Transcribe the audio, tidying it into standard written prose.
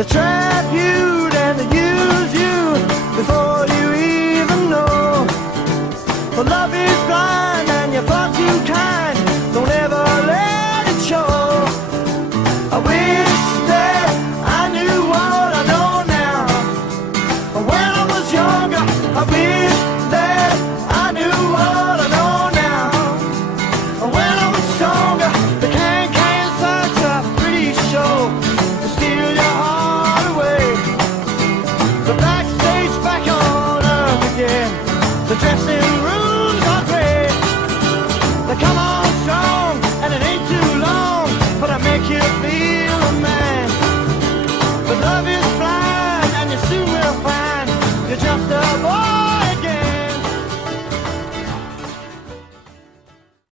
They trap you and they use you before you even know. But love is blind and you're far too kind. Don't ever let it show. I wish that I knew what I know now. When I was younger, I wish that I knew what I know now. When I was stronger, the can such a pretty show to steal your heart away. The backstage back on earth again, the dressing